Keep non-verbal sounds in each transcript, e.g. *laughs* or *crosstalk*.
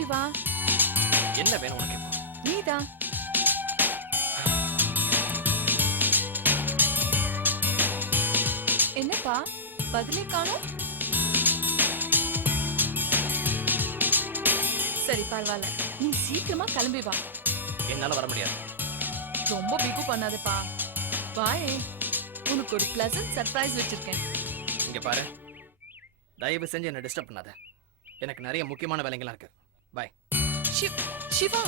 சிவா. என்ன வேணும் உனக்கு? நீதான் என்னப்பா பதிலே காணோம்? சரி பரவாயில்ல. நீ சீக்கிரமா கிளம்பி வா. என்னால வர முடியாது. ரொம்ப பிகு பண்ணாதப்பா. வாயே உனக்கு ஒரு பிளசன்ட் சர்ப்ரைஸ் வச்சிருக்கேன். இங்க பாரு. தயவு செஞ்சு என்ன டிஸ்டர்ப் பண்ணாத. எனக்கு நிறைய முக்கியமான வேலைங்களாம் இருக்கு. பாய் சிவா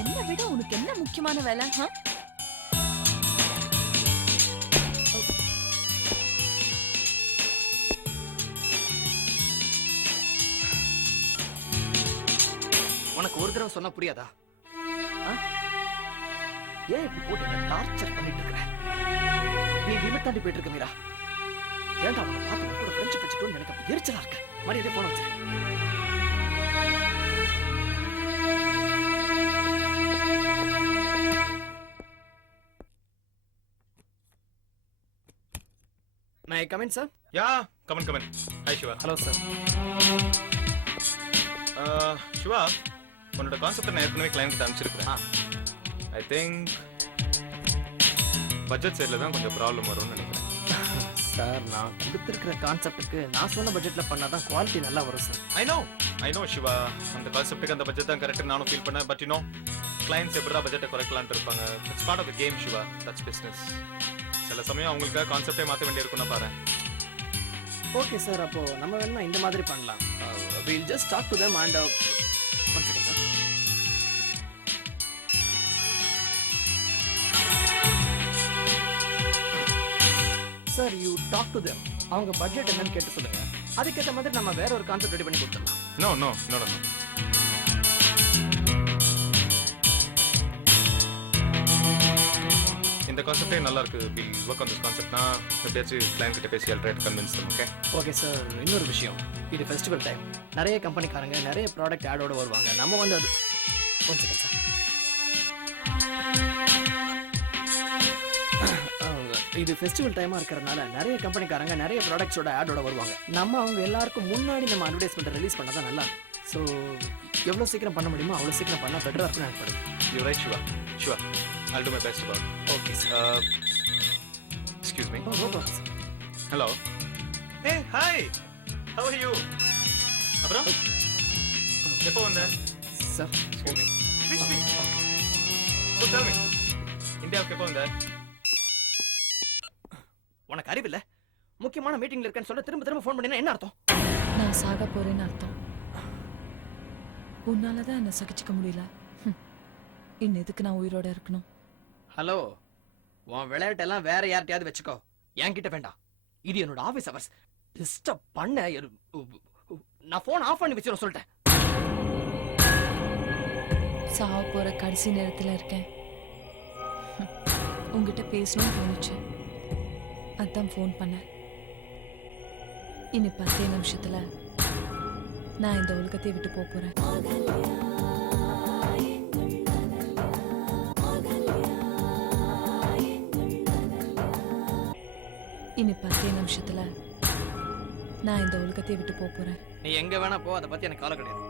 என்ன விட உனக்கு என்ன முக்கியமான வேலை? உனக்கு ஒரு தடவை சொன்னா புரியாதா? ஏன் இப்படி போட்டு டார்ச்சர் பண்ணிட்டு இருக்கிற? நீ லிமிட் தாண்டி போயிட்டு இருக்க மீரா. ஏன்டா அவனை பார்த்து உன் கூட ஃப்ரெண்ட்ஷிப் வச்சுக்கணும்னு எனக்கு எரிச்சலா இருக்க. மரியாதை போன வச்சு may come in sir yeah come on come on hi Siva hello sir Siva உன்னோட கான்செப்ட் நான் ஏற்கனவே கிளைண்ட். அனுப்பிச்சிருக்கிறேன். ஐ திங்க் பட்ஜெட் சைடில் தான் கொஞ்சம் ப்ராப்ளம் வரும்னு நினைக்கிறேன். சார் நான் கொடுத்துருக்கிற கான்செப்ட்டுக்கு நான் சொன்ன பட்ஜெட்ல பண்ணாதான் குவாலிட்டி நல்லா வரும் sir. I know I know Siva அந்த கான்செப்ட்டுக்கு அந்த பட்ஜெட் தான் கரெக்ட் நானும் ஃபீல் பண்ணேன். பட் யூனோ கிளைண்ட்ஸ் எப்படி தான் பட்ஜெட்டை குறைக்கலான்ட்டு இருப்பாங்க. It's part of the game Siva that's business சில சமயம் அவங்களுக்காக கான்செப்டே மாற்ற வேண்டியிருக்கும்னு பாரு ஓகே சார் அப்போ நம்ம வேணா இந்த மாதிரி பண்ணலாம். Will just talk to them and sir you talk to them அவங்க பட்ஜெட் என்னன்னு கேட்டு சொல்லுங்க. அதுக்கேற்ற மாதிரி நம்ம வேற ஒரு கான்செப்ட் ரெடி பண்ணி கொடுத்துடலாம். நோ நோ நோ நோ இந்த கான்செப்டே நல்லா இருக்கு. வில் ஒர்க் ஆன் திஸ் கான்செப்ட்னா எப்படியாச்சும் கிளைண்ட் கிட்ட பேசி already convince okay okay sir இன்னொரு விஷயம். இது ஃபெஸ்டிவல் டைம் நிறைய கம்பெனிக்காரங்க நிறைய ப்ராடக்ட் ஆடோட வருவாங்க. நம்ம வந்து அது செகண்ட் சார் இது ஃபெஸ்டிவல் டைமாக இருக்கிறதுனால நிறைய கம்பெனிக்காரங்க நிறைய ப்ராடக்ட்ஸோட ஆடோட வருவாங்க. நம்ம அவங்க எல்லாருக்கும் முன்னாடி நம்ம அட்வர்டைஸ்மெண்ட் ரிலீஸ் பண்ணால் தான் நல்லா ஸோ எவ்வளோ சீக்கிரம் பண்ண முடியுமோ அவ்வளோ சீக்கிரம் பண்ணால் பெட்டராக இருக்கும்னு எனக்கு படுது you right sure sure I'll do my best about okay sir uh, excuse me. Oh, hello. Hey hi. How are you? அப்புறம் எப்போ வந்த? Sir please speak so tell me. இந்தியாவுக்கு எப்போ வந்த? உனக்கு அறிவில்லை? முக்கியமான மீட்டிங்ல இருக்கேன்னு சொல்ல திரும்ப திரும்ப ஃபோன் பண்ணினா என்ன அர்த்தம்? நான் சாக போறேன்னு அர்த்தம். உன்னாலதான் என்ன சகிச்சுக்க முடியல. இன்னும் எதுக்கு நான் உயிரோட இருக்கணும்? ஹலோ உன் விளையாட்டெல்லாம் வேற யார்கிட்டயாவது வச்சுக்கோ. என்கிட்ட வேண்டாம் இது என்னோட ஆபீஸ் அவர்ஸ் டிஸ்டர்ப் பண்ண நான் ஃபோன் ஆஃப் பண்ணி வச்சிரும் சொல்லிட்டேன். சாவ போற கடைசி நேரத்துல இருக்கேன். உன்கிட்ட பேசணும்னு தோணுச்சு. அதான் ஃபோன் பண்ணேன். இனி பத்தே நிமிஷத்துல நான் இந்த உலகத்தை விட்டு போக போறேன். இனி பத்தே நிமிஷத்துல நான் இந்த உலகத்தை விட்டு போக போறேன். நீ எங்க வேணா போ அதை பத்தி எனக்கு கவலை கிடையாது.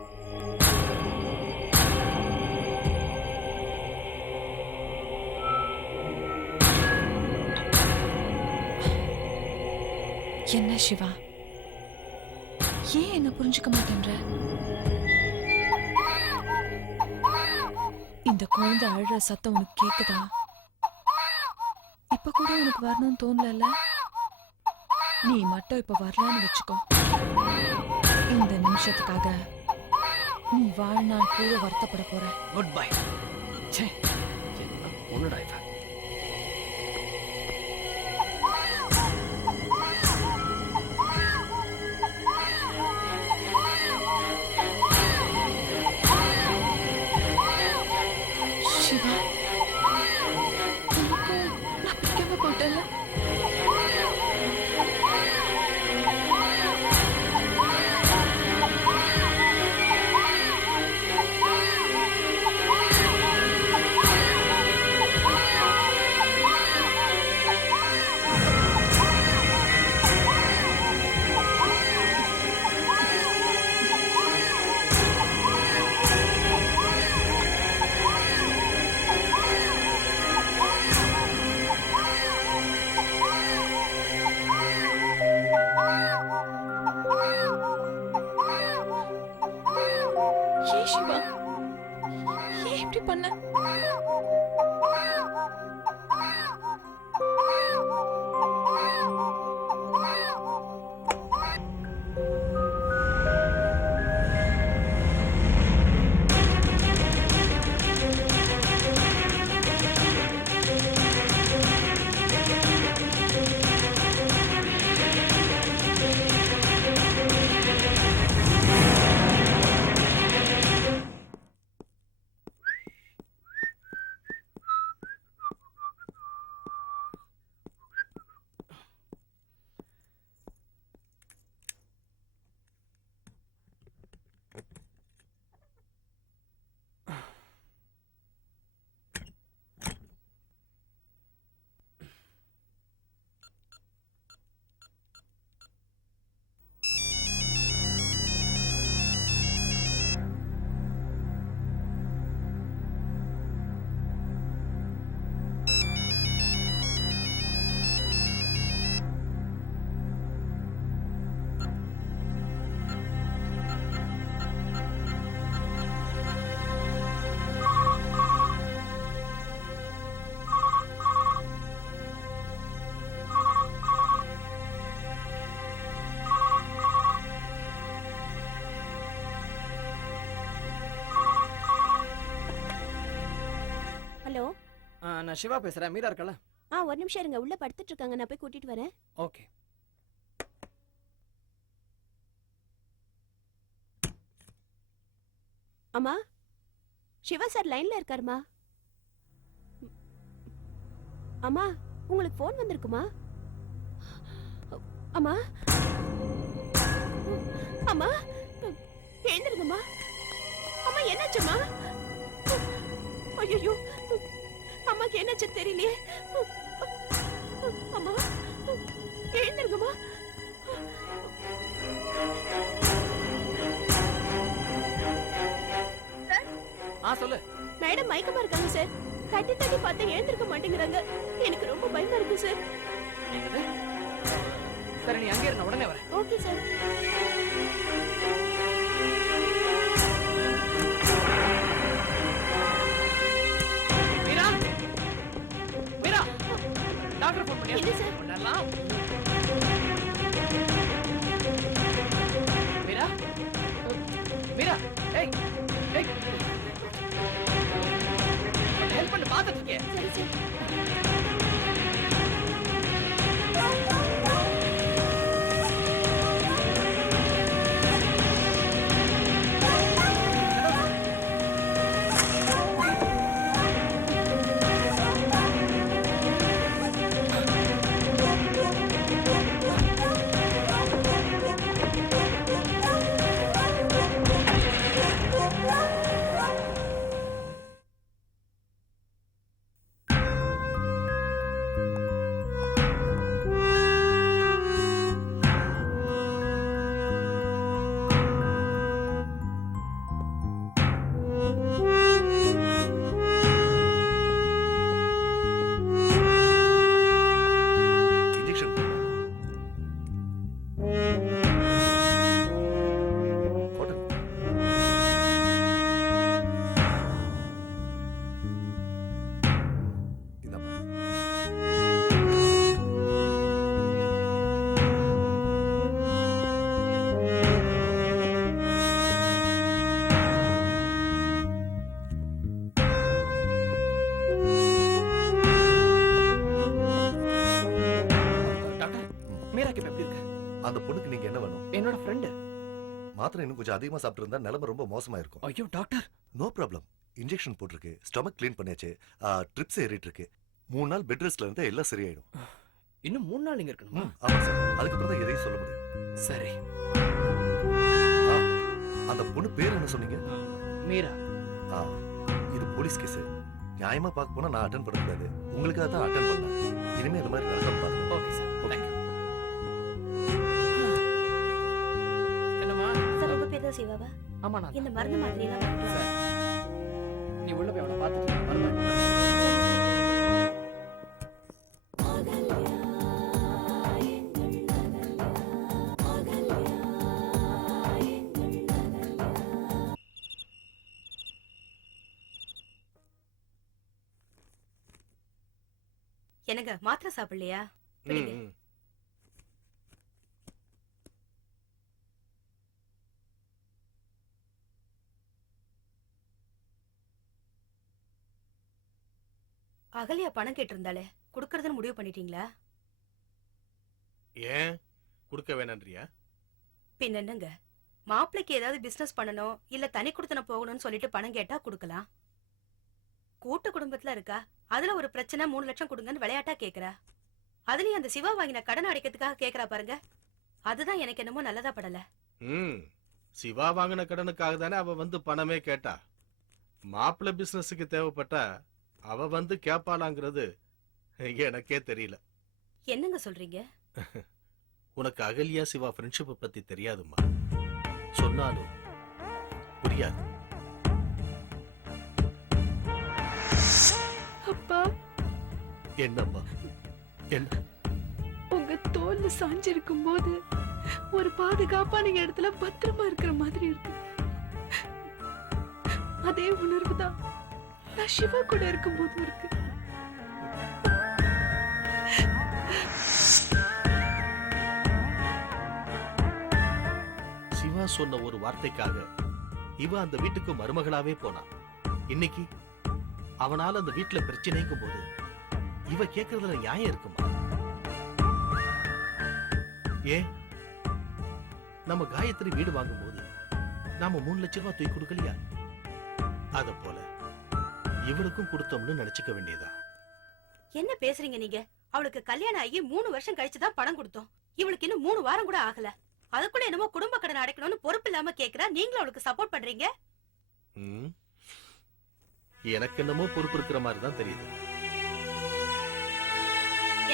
என்ன சிவா? ஏன் என்ன புரிஞ்சுக்க மாட்டேன்ற? இந்த குழந்தை அழுற சத்தம் உனக்கு கேக்குதா? இப்ப கூட உனக்கு வரணும்னு தோணல நீ மட்டும் இப்ப வரலான்னு வச்சுக்கோ. இந்த நிமிஷத்துக்காக நீ வாழ்நாள் கூட வருத்தப்பட போற. குட் பை ச்சே பொண்ணுடா நான் சிவா பேசுறேன். மீரா இருக்கல? ஆ ஒரு நிமிஷம் இருங்க. உள்ள படுத்துட்டு இருக்காங்க நான் போய் கூட்டிட்டு வரேன். ஓகே. அம்மா சிவா சார் லைன்ல இருக்காருமா. அம்மா உங்களுக்கு ஃபோன் வந்திருக்குமா? அம்மா அம்மா எழுந்திருங்கம்மா. அம்மா என்னாச்சும்மா? ஐயோ அம்மாக்கு என்னாச்சு தெரியலையே? அம்மா எழுந்திருங்கம்மா. ஆ சொல்லு. மேடம் மயக்கமா இருக்காங்க சார். தட்டி தட்டி பார்த்து எழுந்திருக்க மாட்டேங்கிறாங்க. எனக்கு ரொம்ப பயமா இருக்கு சார். சரி நீ அங்கே இரு, நான் உடனே வரேன். Okay sir. டாக்டர் ஃபோன் பண்ணியா பண்ணலாம் மீரா மீரா ஏய் ஏய் ஹெல்ப் பண்ணு பார்த்துட்டு இருக்கேன் மாத்திரை இன்னும் கொஞ்சம் அதிகமா சாப்பிட்டு நிலைமை ரொம்ப மோசமா இருக்கும் ஐயோ டாக்டர்! No problem. இன்ஜெக்ஷன் போட்டிருக்கு. ஸ்டொமக் க்ளீன் பண்ணியாச்சு. ட்ரிப்ஸ் ஏறிட்டு இருக்கு மூணு நாள் பெட் ரெஸ்ட்ல இருந்தா எல்லாம் சரியாயிடும். இன்னும் மூணு நாள் இங்க இருக்கணுமா? ஆமா சார். அதுக்கப்புறம் தான் எதையும் சொல்ல முடியும். சரி. ஆ, அந்த பொண்ணு பேர் என்ன சொன்னீங்க? மீரா. ஆ, இது போலீஸ் கேஸ். நியாயமா பார்க்க போனா நான் அட்டன் பண்ணக்கூடாது. உங்களுக்காக தான் அட்டன் பண்ணேன். இனிமே இந்த மாதிரி ஆமா நான் இந்த மருந்து மாதிரி எல்லாம் நீ உள்ள போய் அவனை பார்த்துட்டு என்னங்க மாத்திரை சாப்பிடலையா? அகல்யா பணம் கேட்டிருந்தாளே குடுக்கறதுன்னு முடிவு பண்ணிட்டீங்களா? ஏன்? கொடுக்க வேணான்றியா? என்னங்க? மாப்பிளைக்கு ஏதாவது பிசினஸ் பண்ணணும் இல்ல தனி குடுத்தனம் போகணும்னு சொல்லிட்டு பணம் கேட்டா குடுக்கலாம்? கூட்டு குடும்பத்துல இருக்கா? அதுல ஒரு பிரச்சனை மூணு லட்சம் கொடுங்கன்னு விளையாட்டா கேக்குறா? அதுலயும் அந்த சிவா வாங்கின கடன் அடைக்கிறதுக்காக கேக்குறா பாருங்க. அதுதான் எனக்கு என்னமோ நல்லதா படல. ம். சிவா வாங்கின கடனுக்காக தானே அவ வந்து பணமே கேட்டா. மாப்பிள்ளை பிசினஸுக்கு தேவைப்பட்டா அவ வந்து கேப்பாளாங்கிறது எனக்கே தெரியல. என்னங்க சொல்றீங்க? *laughs* உனக்கு அகல்யா சிவா ஃப்ரெண்ட்ஷிப்பை பத்தி தெரியாதும்மா. சொன்னாலும் புரியாது. அப்பா. என்னம்மா? என்ன? உங்க தோல்ல சாஞ்சிருக்கும் போது ஒரு பாதுகாப்பான இடத்துல பத்திரமா இருக்கிற மாதிரி இருக்கு. அதே உணர்வு தான் நான் சிவா கூட இருக்கும் போதும் இருக்கு. சிவா சொன்ன ஒரு வார்த்தைக்காக இவ அந்த வீட்டுக்கு மருமகளாவே போனா. இன்னைக்கு அவனால அந்த வீட்டுல பிரச்சனைக்கும் போது இவ கேக்குறதுல நியாயம் இருக்குமா? ஏன்? நம்ம காயத்ரி வீடு வாங்கும்போது நாம மூணு லட்சம் ரூபாய் தூக்கி கொடுக்கலையா? அத போல இவளுக்கும் கொடுத்தோம்னு நினைச்சுக்க வேண்டியதா? என்ன பேசுறீங்க நீங்க? அவளுக்கு கல்யாணம் ஆகி மூணு வருஷம் கழிச்சு தான் பணம் கொடுத்தோம். இவளுக்கு இன்னும் மூணு வாரம் கூட ஆகல. அதுக்குள்ள என்னமோ குடும்ப கடன் அடைக்கணும்னு பொறுப்பு இல்லாம கேக்குறா. நீங்களும் அவளுக்கு சப்போர்ட் பண்றீங்க. எனக்கு என்னமோ பொறுப்பு இருக்கிற மாதிரி தான் தெரியுது.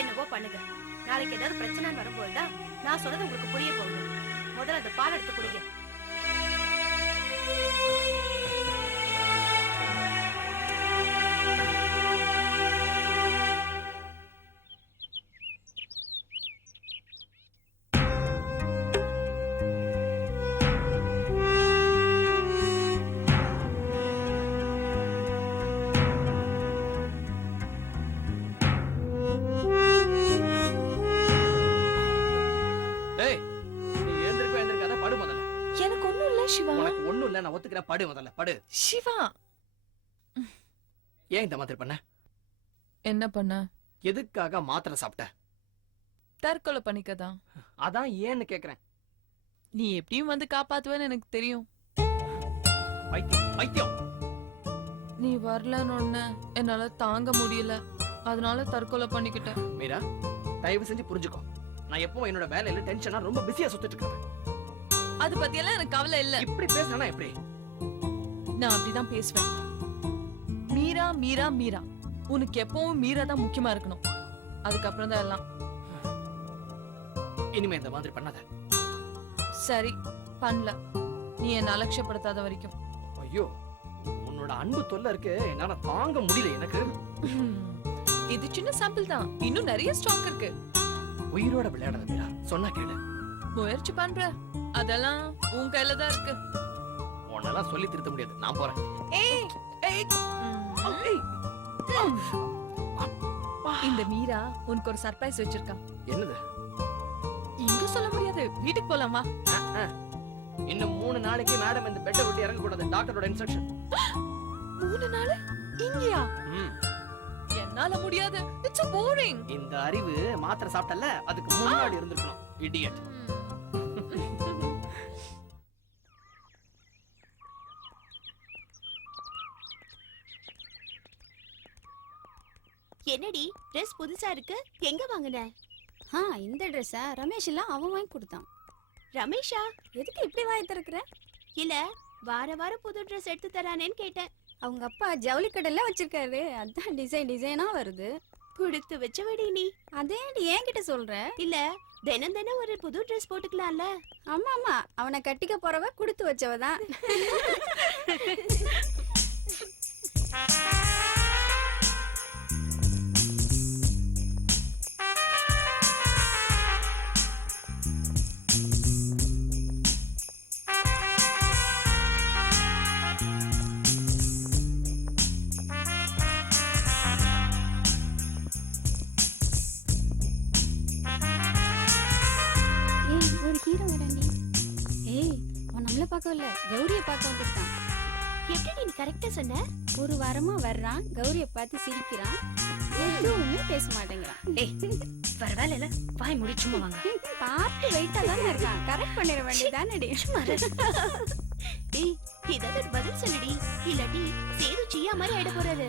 என்னவோ பண்ணுங்க. நாளைக்கு ஏதாவது பிரச்சனை வரும்போது தான் நான் சொன்னது உங்களுக்கு புரிய போகுது. முதல்ல அந்த பால் எடுத்து குடிங்க. இல்ல நான் ஒத்துக்கிறேன். படு முதல்ல படு. சிவா! ஏன் இந்த மாதிரி பண்ண? என்ன பண்ண? எதுக்காக மாத்திரை சாப்பிட்ட? தற்கொலை பண்ணிக்கதான் அதான் ஏன்னு கேக்குறேன். நீ எப்படியும் வந்து காப்பாத்துவேன்னு எனக்கு தெரியும். பைத்தியம் பைத்தியம். நீ வரலன்னு ஒண்ணு என்னால தாங்க முடியல. அதனால தற்கொலை பண்ணிக்கிட்டேன். மீரா தயவு செஞ்சு புரிஞ்சுக்கோ. நான் எப்பவும் என்னோட வேலையில டென்ஷனா ரொம்ப பிஸியா சுத்திட்டு இருக்கேன். அது பத்தியெல்லாம் எனக்கு கவலை இல்ல. இப்படி பேசினா எப்படி? நான் அப்படிதான் பேசுவேன். மீரா மீரா மீரா. உனக்கு எப்பவும் மீரா தான் முக்கியமா இருக்கணும். அதுக்கப்புறம் தான் எல்லாம். இனிமே இந்த மாதிரி பண்ணாத. சரி பண்ணல. நீ என்ன அலட்சியப்படுத்தாத வரைக்கும். ஐயோ உன்னோட அன்பு தொல்லை இருக்கு. என்னால தாங்க முடியல எனக்கு. இது சின்ன சாம்பிள் தான். இன்னும் நிறைய ஸ்டாக் இருக்கு. உயிரோட விளையாடாத மீரா. சொன்னா கேளு. முயற்சி பண்ற. அதெல்லாம் உன் கையில தான் இருக்கு. உன்னெல்லாம் சொல்லி திருத்த முடியாது. நான் போறேன். ஏய் ஏய். இந்த மீரா உனக்கு ஒரு சர்ப்ரைஸ் வச்சிருக்கா. என்னது? இங்க சொல்ல முடியாது. வீட்டுக்கு போலாமா இன்னும் மூணு நாளைக்கு மேடம் இந்த பெட்டை விட்டு இறங்க கூடாது டாக்டரோட இன்ஸ்ட்ரக்ஷன் மூணு நாள்? இங்கயா? என்னால முடியாது. இட்ஸ் போரிங் இந்த அறிவு மாத்திரை சாப்பிட்டல அதுக்கு முன்னாடி இருந்திருக்கணும். இடியட் என்னடி? ட்ரெஸ் புதுசா இருக்கு. எங்க வாங்குன? ஆ இந்த ட்ரெஸ்ஸா ரமேஷ் எல்லாம் அவன் வாங்கி கொடுத்தான். ரமேஷா? எதுக்கு இப்படி வாய் திறக்கிற? இல்ல வார வாரம் புது ட்ரெஸ் எடுத்து தரானேன்னு கேட்டேன். அவங்க அப்பா ஜவுளி கடையில வச்சிருக்காரு. அதான் டிசைன் டிசைனா வருது. கொடுத்து வச்சவடி நீ. அதே என்கிட்ட சொல்ற? இல்ல தினம் தினம் ஒரு புது ட்ரெஸ் போட்டுக்கலாம்ல. ஆமா ஆமா. அவனை கட்டிக்க போறவ கொடுத்து வச்சவ தான் *laughs* பார்க்க இல்ல கௌரிய பார்க்க வந்துட்டான். எப்படி நீ கரெக்டா சொன்ன? ஒரு வாரமா வர்றான். கௌரிய பார்த்து சிரிக்கிறான். எதுவுமே பேச மாட்டேங்கிறான். வேலை இல்ல வாய் முடி சும்மா வாங்க. பார்த்து வெயிட்டா தானே இருக்கான். கரெக்ட் பண்ணிட வேண்டியதானடி. ஏய் ஏதாவது ஒரு பதில் சொல்லுடி. இல்லாட்டி சேது சியா மாதிரி ஆயிட போறாரு.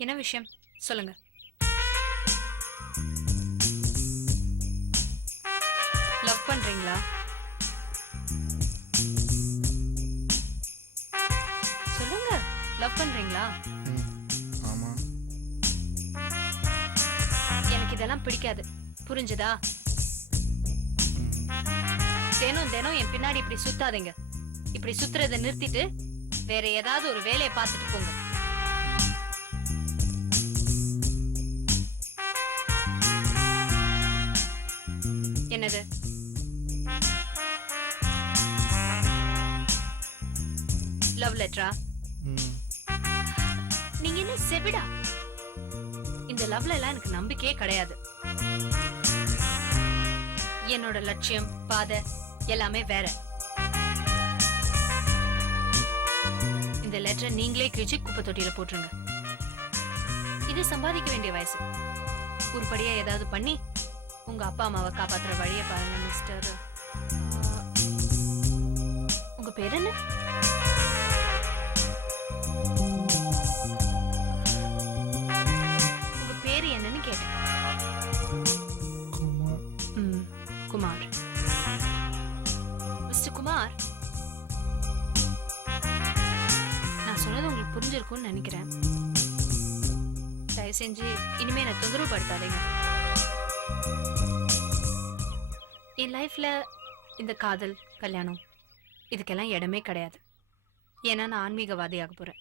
என்ன விஷயம்? சொல்லுங்க. லவ் பண்றீங்களா? சொல்லுங்க. லவ் பண்றீங்களா? ஆமா. எனக்கு இதெல்லாம் பிடிக்காது. புரிஞ்சுதா? தினம் தினம் என் பின்னாடி இப்படி சுத்தாதீங்க. இப்படி சுத்துறதை நிறுத்திட்டு வேற ஏதாவது ஒரு வேலையை பார்த்துட்டு போங்க. லவ் நீங்க என்ன செவிடா? இந்த லவ்ல எல்லாம் எனக்கு நம்பிக்கையே கிடையாது. என்னோட லட்சியம் பாதை எல்லாமே வேற. இந்த லெட்டரை நீங்களே கிழிச்சு குப்பை தொட்டியில போட்டுருங்க. இது சம்பாதிக்க வேண்டிய வயசு. உருப்படியா ஏதாவது பண்ணி உங்க அப்பா அம்மாவை காப்பாத்துற வழியை பாருங்க மிஸ்டர் உங்க பேர் என்ன? குமார். நான் சொன்னது உங்களுக்கு புரிஞ்சிருக்கும்னு நினைக்கிறேன். தயவு செஞ்சு இனிமே நான் தொந்தரவு படுத்தாதீங்க என் லைஃப்ல இந்த காதல் கல்யாணம் இதுக்கெல்லாம் இடமே கிடையாது. ஏன்னா நான் ஆன்மீகவாதியாக போறேன்.